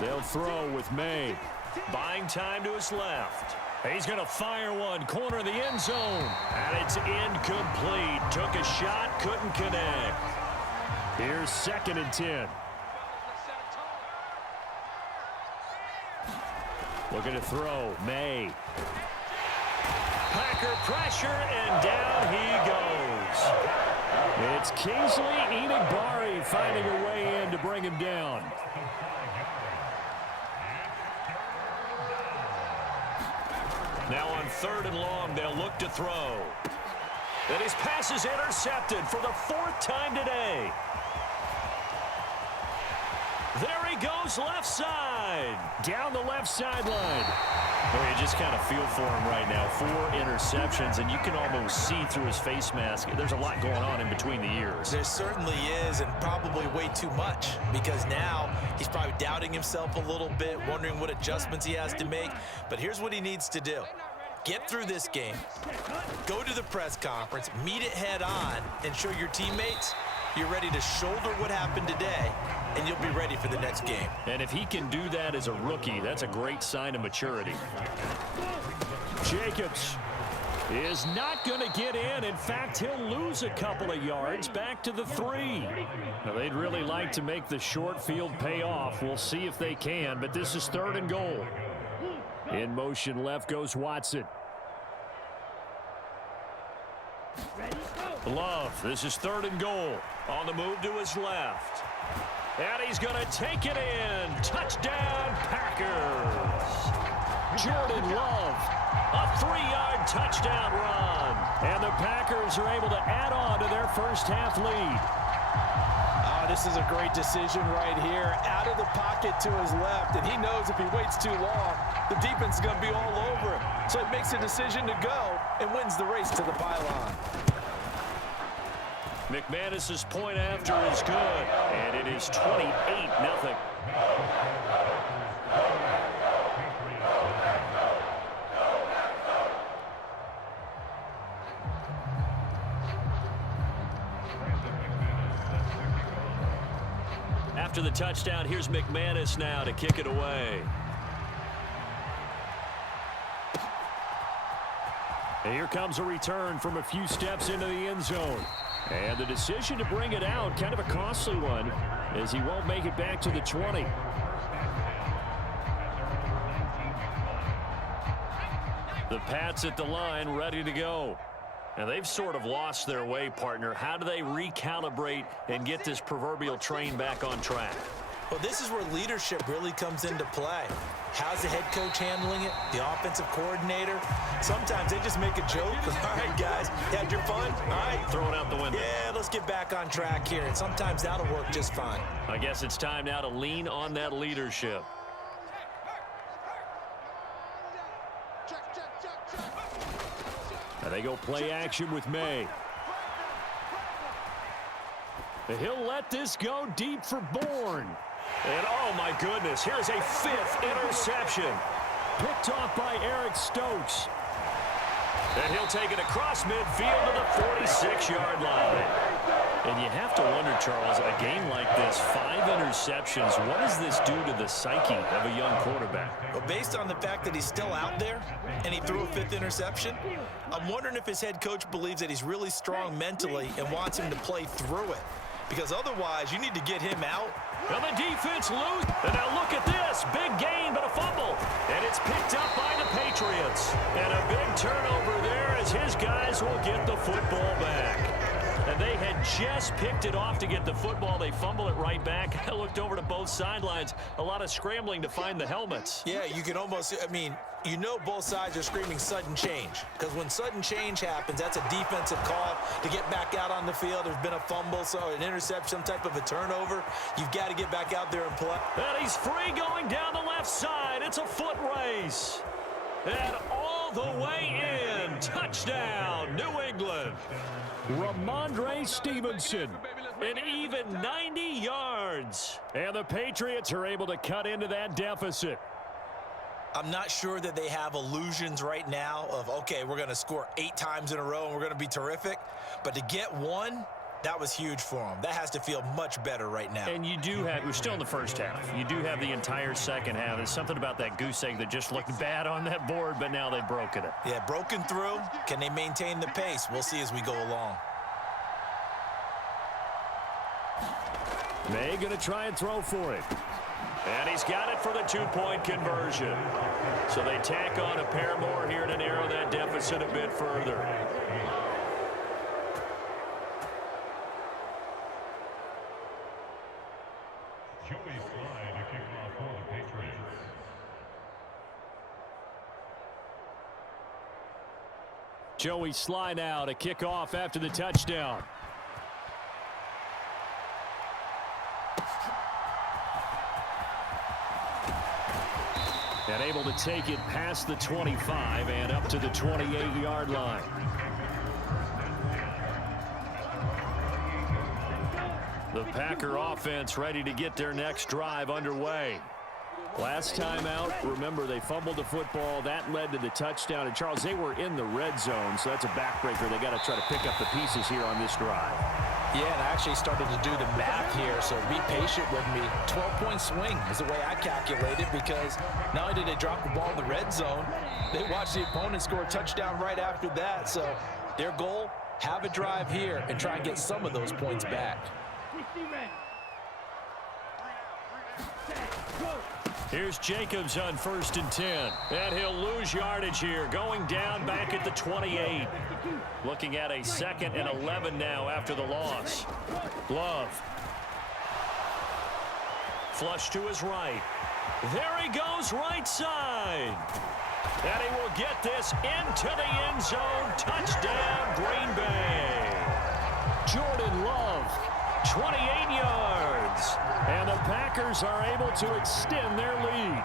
They'll throw with May. Buying time to his left. He's going to fire one, corner of the end zone. And it's incomplete. Took a shot, couldn't connect. Here's 2nd and 10. Looking to throw, May. Packer pressure, and down he goes. It's Kingsley Enagbari finding a way in to bring him down. Now on 3rd and long, they'll look to throw. And his pass is intercepted for the 4th time today. There he goes, left side. Down the left sideline. Well, you just kind of feel for him right now. 4 interceptions, and you can almost see through his face mask. There's a lot going on in between the ears. There certainly is, and probably way too much, because now he's probably doubting himself a little bit, wondering what adjustments he has to make. But here's what he needs to do. Get through this game, go to the press conference, meet it head on, and show your teammates you're ready to shoulder what happened today, and you'll be ready for the next game. And if he can do that as a rookie, that's a great sign of maturity. Jacobs is not going to get in. In fact, he'll lose a couple of yards back to the 3. Now, they'd really like to make the short field pay off. We'll see if they can, but this is 3rd and goal. In motion left goes Watson. Love, this is 3rd and goal. On the move to his left. And he's going to take it in. Touchdown, Packers. Jordan Love, a 3-yard touchdown run. And the Packers are able to add on to their first half lead. Oh, this is a great decision right here. Out of the pocket to his left, and he knows if he waits too long, the defense is going to be all over him. So he makes a decision to go and wins the race to the pylon. McManus's point after is good, and it is 28-0. After the touchdown, here's McManus now to kick it away. And here comes a return from a few steps into the end zone. And the decision to bring it out, kind of a costly one, as he won't make it back to the 20. The Pats at the line, ready to go. And they've sort of lost their way, partner. How do they recalibrate and get this proverbial train back on track? Well, this is where leadership really comes into play. How's the head coach handling it? The offensive coordinator? Sometimes they just make a joke. All right, guys, you had your fun? All right. Throw it out the window. Yeah, let's get back on track here. And sometimes that'll work just fine. I guess it's time now to lean on that leadership. Now they go play action with May. He'll let this go deep for Bourne. And oh my goodness, here's a 5th interception. Picked off by Eric Stokes. And he'll take it across midfield to the 46-yard line. And you have to wonder, Charles, a game like this, 5 interceptions, what does this do to the psyche of a young quarterback? Well, based on the fact that he's still out there and he threw a 5th interception, I'm wondering if his head coach believes that he's really strong mentally and wants him to play through it. Because otherwise, you need to get him out. Well, the defense loose. And now look at this. Big gain, but a fumble. And it's picked up by the Patriots. And a big turnover there as his guys will get the football back. And they had just picked it off to get the football. They fumble it right back. I looked over to both sidelines. A lot of scrambling to find the helmets. Yeah, you can almost, I mean, you know both sides are screaming sudden change. Because when sudden change happens, that's a defensive call to get back out on the field. There's been a fumble, so an interception, some type of a turnover. You've got to get back out there and play. And he's free going down the left side. It's a foot race. And all the way in. Touchdown, New England. Ramondre Stevenson, an even 90 yards. And the Patriots are able to cut into that deficit. I'm not sure that they have illusions right now of, okay, we're going to score 8 times in a row and we're going to be terrific. But to get one, That was huge for him. That has to feel much better right now. And you do have, we're still in the first half. You do have the entire second half. There's something about that goose egg that just looked bad on that board, but now they've broken it. Yeah, broken through. Can they maintain the pace? We'll see as we go along. May going to try and throw for it. And he's got it for the two-point conversion. So they tack on a pair more here to narrow that deficit a bit further. Joey Sly now to kick off after the touchdown. And able to take it past the 25 and up to the 28-yard line. The Packer offense ready to get their next drive underway. Last time out, remember, they fumbled the football. That led to the touchdown. And, Charles, they were in the red zone, so that's a backbreaker. They got to try to pick up the pieces here on this drive. Yeah, and I actually started to do the math here, so be patient with me. 12-point swing is the way I calculate it, because not only did they drop the ball in the red zone, they watched the opponent score a touchdown right after that. So their goal, have a drive here and try and get some of those points back. Here's Jacobs on 1st and 10. And he'll lose yardage here, going down back at the 28. Looking at a 2nd and 11 now after the loss. Love. Flush to his right. There he goes, right side. And he will get this into the end zone. Touchdown, Green Bay. Jordan Love, 28 yards. And the Packers are able to extend their lead.